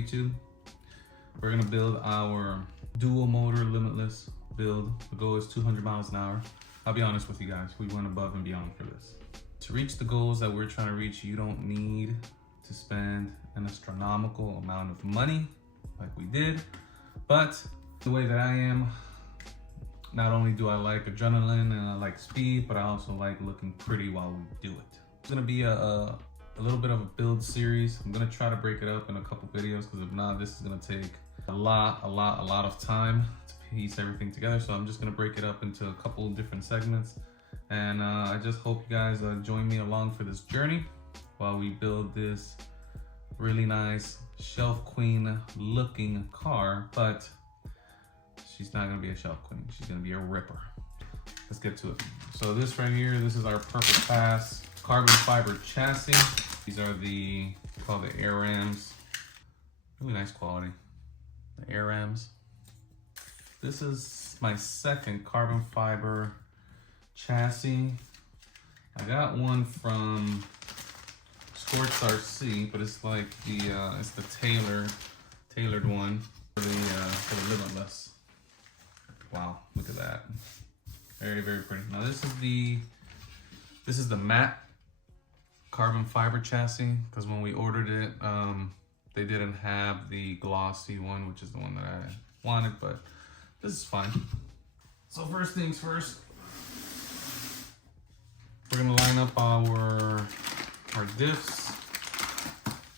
YouTube. We're gonna build our dual motor Limitless build. The goal is 200 miles an hour. I'll be honest with you guys, we went above and beyond for this. To reach the goals that we're trying to reach, you don't need to spend an astronomical amount of money like we did, but the way that I am, not only do I like adrenaline and I like speed, but I also like looking pretty while we do it. It's gonna be a little bit of a build series. I'm gonna try to break it up in a couple videos, because if not, this is gonna take a lot of time to piece everything together. So I'm just gonna break it up into a couple of different segments. And I just hope you guys join me along for this journey while we build this really nice shelf queen looking car, but she's not gonna be a shelf queen, she's gonna be a ripper. Let's get to it. So this right here, this is our Perfect Pass carbon fiber chassis. These are called the Arrams. Really nice quality, the Arrams. This is my second carbon fiber chassis. I got one from Sports RC, but it's like it's the tailored one for the Limitless. Wow, look at that. Very pretty. Now this is the matte carbon fiber chassis, because when we ordered it, they didn't have the glossy one, which is the one that I wanted, but this is fine. So first things first, we're gonna line up our diffs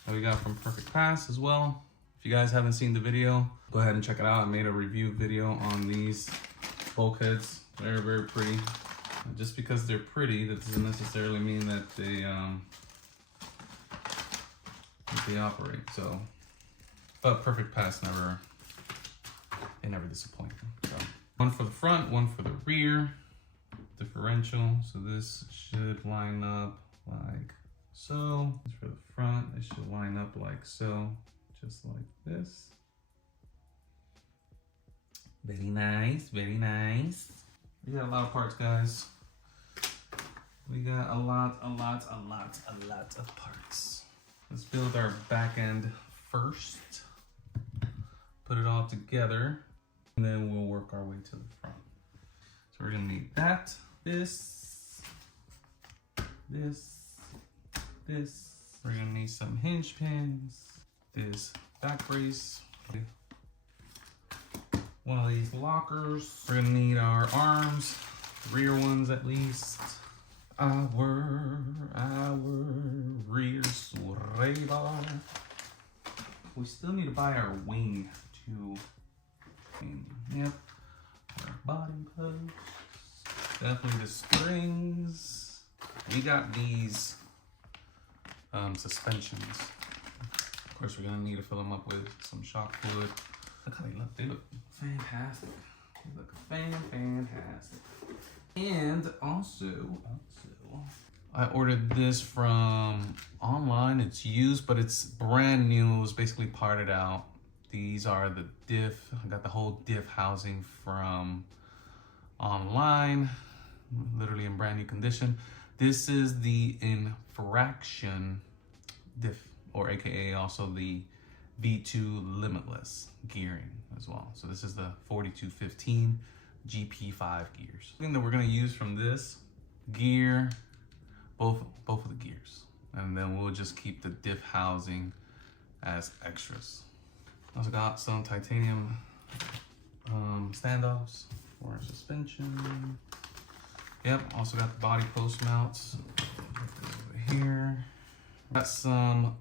that we got from Perfect Pass as well. If you guys haven't seen the video, go ahead and check it out. I made a review video on these bulkheads. They're very pretty. Just because they're pretty, that doesn't necessarily mean that they operate. So, but Perfect Pass never disappoint. So one for the front, one for the rear, differential. So this should line up like so. This for the front, it should line up like so, just like this. Very nice, very nice. We got a lot of parts, guys. We got a lot of parts. Let's build our back end first. Put it all together, and then we'll work our way to the front. So we're gonna need that, this. We're gonna need some hinge pins, this back brace, one of these lockers. We're gonna need our arms, rear ones at least. Our rear swivel. We still need to buy our wing too. Yep. Our bottom posts. Definitely the springs. We got these suspensions. Of course, we're gonna need to fill them up with some shock fluid. Look how they look. They look fantastic. They look fantastic. And also, I ordered this from online. It's used, but it's brand new. It was basically parted out. These are the diff. I got the whole diff housing from online, literally in brand new condition. This is the infraction diff, or AKA also the V2 Limitless gearing as well. So this is the 4215 GP5 gears. The thing that we're gonna use from this gear, both of the gears, and then we'll just keep the diff housing as extras. Also got some titanium standoffs for our suspension. Yep, also got the body post mounts over here. Got some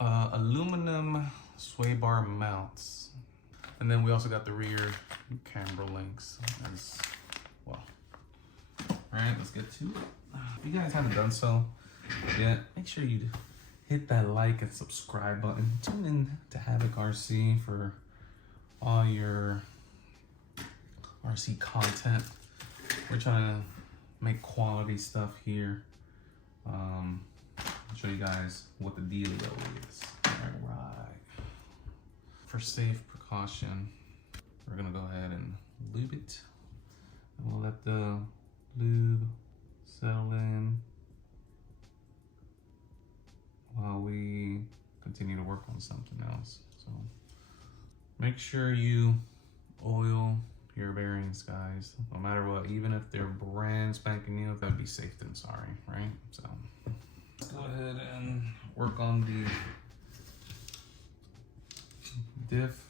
aluminum sway bar mounts. And then we also got the rear camber links as well. All right, let's get to it. If you guys haven't done so yet, make sure you hit that like and subscribe button. Tune in to Havoc RC for all your RC content. We're trying to make quality stuff here. I'll show you guys what the dealio is. All right. For safe precaution, we're gonna go ahead and lube it. And we'll let the lube settle in while we continue to work work on something else. So make sure you oil your bearings, guys, no matter what. Even if they're brand spanking new, that'd be safe than sorry, right? So let's go ahead and work on the diff.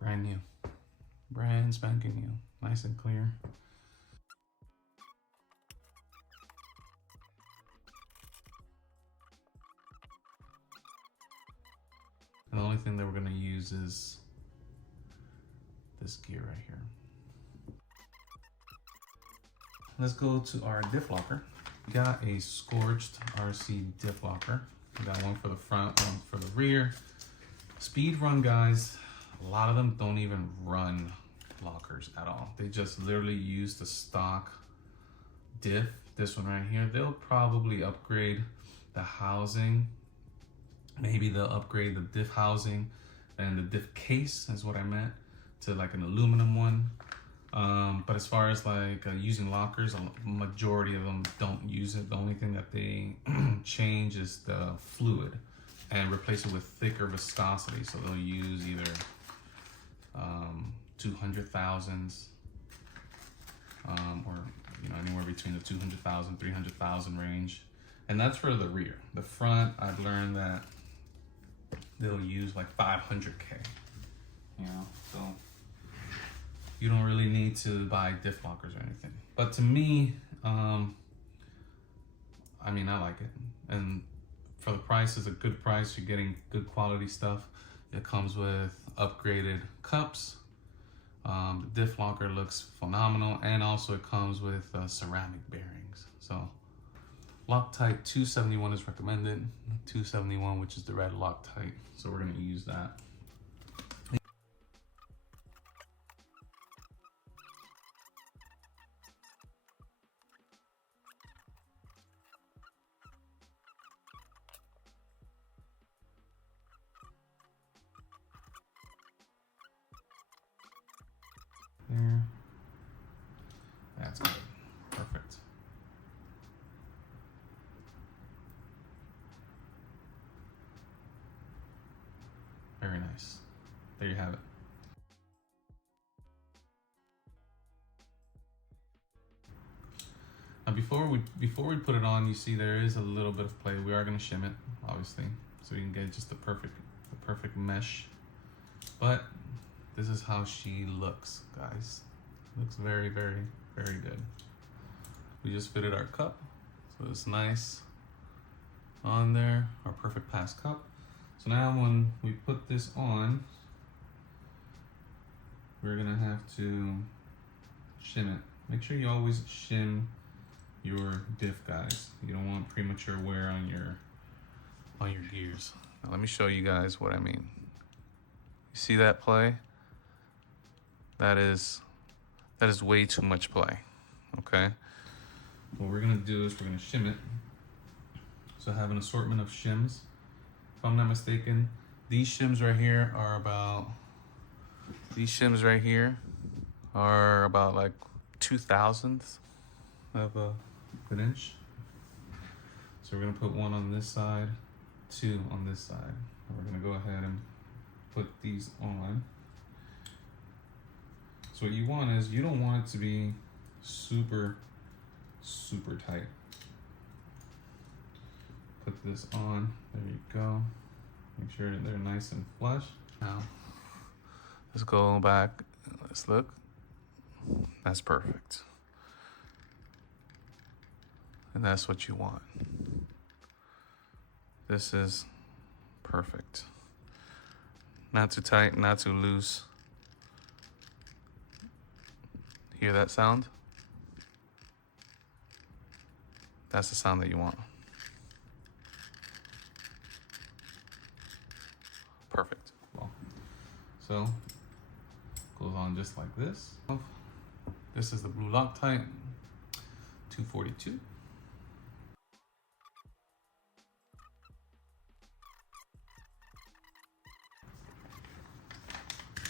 Brand new, brand spanking new, nice and clear. And the only thing that we're gonna use is this gear right here. Let's go to our diff locker. We got a scorched RC diff locker. We got one for the front, one for the rear. Speed run guys, a lot of them don't even run lockers at all. They just literally use the stock diff, this one right here. They'll probably upgrade the housing. Maybe they'll upgrade the diff housing and the diff case is what I meant, to like an aluminum one. But as far as like using lockers, a majority of them don't use it. The only thing that they change is the fluid and replace it with thicker viscosity. So they'll use either 200,000s or anywhere between the 200,000, 300,000 range. And that's for the rear. The front, I've learned that they'll use like 500K, so you don't really need to buy diff lockers or anything. But to me, I like it. And for the price, it's a good price. You're getting good quality stuff. It comes with upgraded cups. The diff locker looks phenomenal. And also it comes with ceramic bearings. So Loctite 271 is recommended. 271, which is the red Loctite. So we're gonna use that. There. That's good. Perfect. Very nice. There you have it. Now before we put it on, you see there is a little bit of play. We are going to shim it, obviously, so we can get just the perfect mesh. But this is how she looks, guys. Looks very, very, very good. We just fitted our cup, so it's nice on there, our perfect pass cup. So now when we put this on, we're gonna have to shim it. Make sure you always shim your diff, guys. You don't want premature wear on your gears. Now let me show you guys what I mean. You see that play? That is way too much play, okay? What we're gonna do is we're gonna shim it. So I have an assortment of shims. If I'm not mistaken, these shims right here are about like 2/1000 of an inch. So we're gonna put one on this side, two on this side. And we're gonna go ahead and put these on. So what you want is, you don't want it to be super, super tight. Put this on, there you go. Make sure they're nice and flush. Now, let's go back, let's look. That's perfect. And that's what you want. This is perfect. Not too tight, not too loose. Hear that sound? That's the sound that you want. Perfect. Well, so goes on just like this. This is the blue Loctite 242.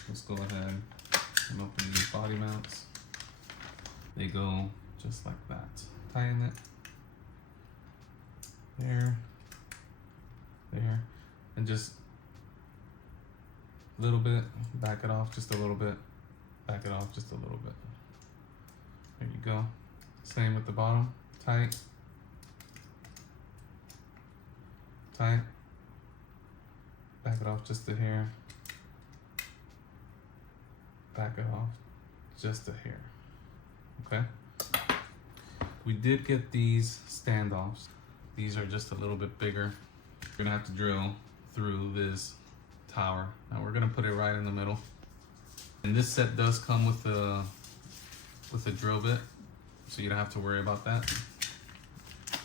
Let's go ahead and open these body mounts. They go just like that. Tighten it. There. There. And just a little bit. Back it off just a little bit. Back it off just a little bit. There you go. Same with the bottom. Tight. Tight. Back it off just a hair. Back it off just a hair. Okay? We did get these standoffs. These are just a little bit bigger. We're gonna have to drill through this tower. Now we're gonna put it right in the middle. And this set does come with a drill bit, so you don't have to worry about that.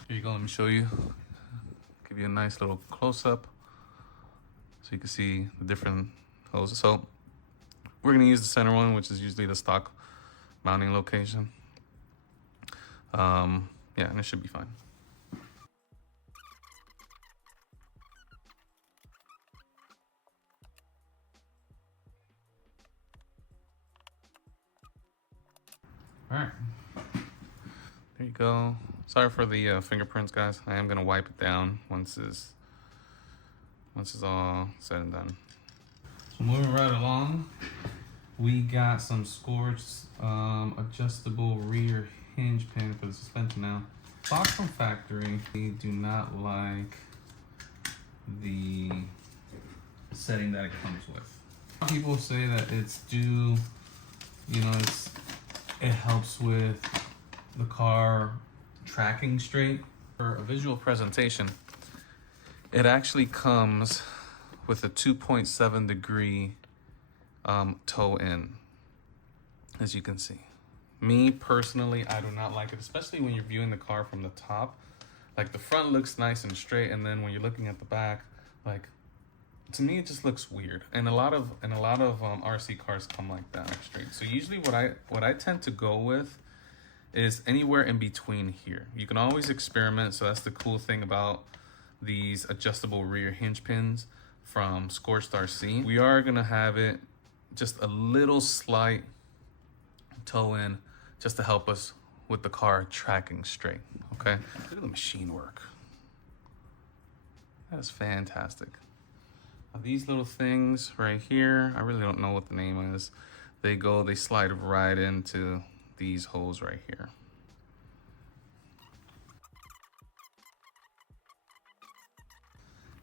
Here you go, let me show you. Give you a nice little close-up so you can see the different hoses. So we're gonna use the center one, which is usually the stock mounting location. Yeah, and it should be fine. All right, there you go. Sorry for the fingerprints, guys. I am gonna wipe it down once it's all said and done. So moving right along, we got some scorched adjustable rear hinge pin for the suspension. Now, box from factory, we do not like the setting that it comes with. People say that it's due, you know, it helps with the car tracking straight. For a visual presentation, it actually comes with a 2.7 degree toe in, as you can see. Me personally, I do not like it, especially when you're viewing the car from the top. Like, the front looks nice and straight, and then when you're looking at the back, like, to me it just looks weird. And a lot of RC cars come like that, straight. So usually what I tend to go with is anywhere in between here. You can always experiment, so that's the cool thing about these adjustable rear hinge pins from Scorched RC. We are gonna have it just a little slight toe in, just to help us with the car tracking straight, okay? Look at the machine work. That is fantastic. Now, these little things right here, I really don't know what the name is. They slide right into these holes right here.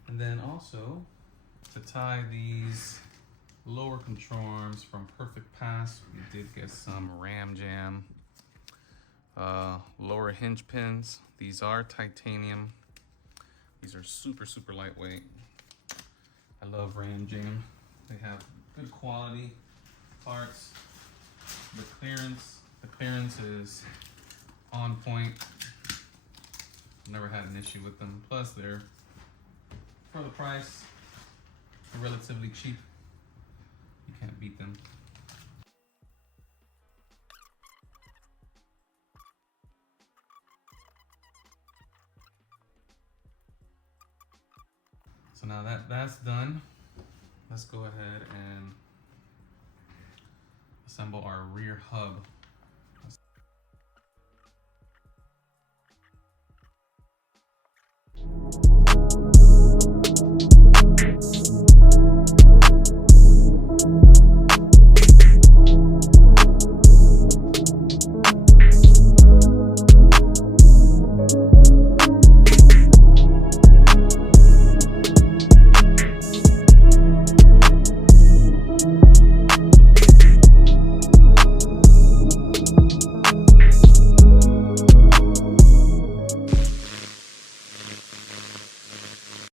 And then also, to tie these lower control arms from Perfect Pass, we did get some Ram Jam lower hinge pins. These are titanium. These are super, super lightweight. I love Ram Jam. They have good quality parts. The clearance is on point. Never had an issue with them. Plus, they're, for the price, they're relatively cheap. You can't beat them. So now that's done, let's go ahead and assemble our rear hub.